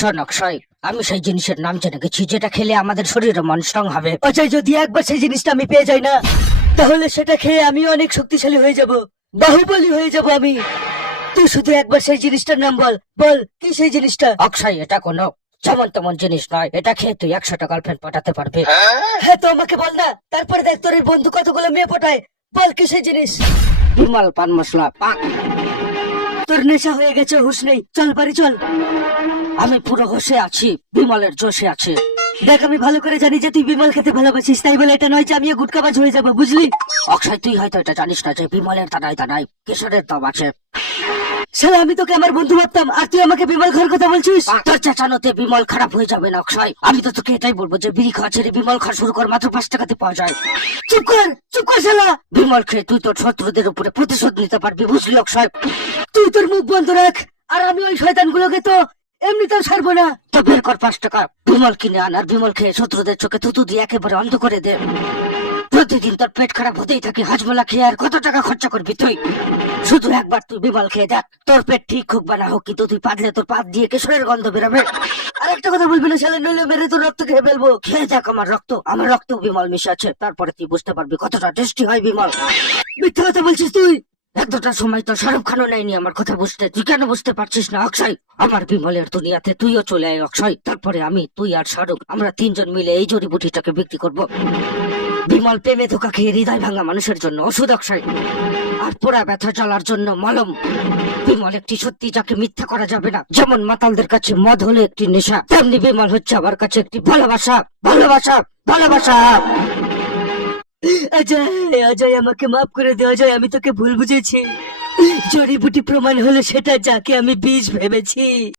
শোন অক্ষয়, আমি সেই জিনিসের নাম জেনে গেছি যেটা খেলে আমাদের শরীরে মন স্ট্রং হবে। অজয়, যদি একবার সেই জিনিসটা আমি পেয়ে যাই না, তাহলে সেটা খেয়ে আমি অনেক শক্তিশালী হয়ে যাব, বাহুবলী হয়ে যাব আমি। তুই শুধু একবার সেই জিনিসটার নাম বল, বল কি সেই জিনিসটা। অক্ষয়, এটা কোনো যেমন তেমন জিনিস নয়, এটা খেয়ে তুই 100টা গার্লফ্রেন্ড পটাতে পারবে। হ্যাঁ তো আমাকে বল না, তারপরে দেখ তোর এই বন্ধু কতগুলো মেয়ে পটায়। বল কি সেই জিনিস। বিমল পান মশলা পাক। তোর নেশা হয়ে গেছে, হুঁশ নেই, চল বাড়ি চল। আমি পুরো হোশে আছি, বিমলের জোশে আছে। দেখ, আমি ভালো করে জানি যে তুই বিমল খেতে ভালোবাসিস, তাই বলে এটা নয় যে আমিও গুটকাবাজ হয়ে যাবো, বুঝলি। অক্ষয়, তুই হয়তো এটা জানিস না যে বিমলের দানায় দানায় কিশোরের দম আছে। শালা, আমি তোকে আমার বন্ধু ভাবতাম, আর তুই আমাকে বিমল খাওয়ার কথা বলছিস। তোর চেঁচানোতে বিমল খারাপ হয়ে যাবে না অক্ষয়। আমি তো তোকে এটাই বলবো যে বিড়ি খাওয়া ছেড়ে বিমল খাওয়া শুরু কর, মাত্র 5 টাকাতে পাওয়া যায়। চুপ কর শালা। বিমল খেয়ে তুই তোর শত্রুদের উপরে প্রতিশোধ নিতে পারবি, বুঝলি অক্ষয়। তুই তোর মুখ বন্ধ রাখ, আর আমি ওই শয়তানগুলোকে তো এমনিতেও ছাড়বো না। তো বের কর 5 টাকা, বিমল কিনে আন, আর বিমল খেয়ে শত্রুদের চোখে থুতু দিয়ে একেবারে অন্ধ করে দে। প্রতিদিন তোর পেট খারাপ হতেই থাকে, হাজমোলা খেয়ে আর কত টাকা খরচা করবি তুই। শুধু একবার তুই বিমল খেয়ে দেখ, তোর পেট ঠিক হোক বা না হোক, কিন্তু তুই পাতলে তোর পাত দিয়ে কেশরের গন্ধ বেরোবে। আর একটা কথা বলবি না শালা, নইলে মেরে তোর রক্ত খেয়ে ফেলবো। খেয়ে দেখ আমার রক্ত বিমল মিশে আছে, তারপরে তুই বুঝতে পারবি কতটা টেস্টি হয় বিমল। মিথ্যা কথা বলছিস তুই। এতটা সময় তো শাহরুখ খানও নেয়নি আমার কথা বুঝতে, তুই কেন বুঝতে পারছিস না অক্ষয়? আমার বিমলের দুনিয়াতে তুইও চলে আয় অক্ষয়, তারপরে আমি, তুই আর শাহরুখ, আমরা 3 জন মিলে এই জড়িবুটিটাকে বিক্রি করব। বিমল প্রেমে ধোকা খেয়ে হৃদয় ভাঙা মানুষের জন্য ওষুধ অক্ষয়, আর পোড়া ব্যথা চলার জন্য মলম। বিমল একটি সত্যি যাকে মিথ্যা করা যাবে না। যেমন মাতালদের কাছে মদ হলো একটি নেশা, তেমনি বিমল হচ্ছে আমার কাছে একটি ভালোবাসা। ভালোবাসা, ভালোবাসা। অজয়, আমাকে মাফ করে দে অজয়, আমি তোকে ভুল বুঝেছি। জড়িবুটি প্রমাণ হলো সেটা যাকে আমি বিষ ভেবেছি।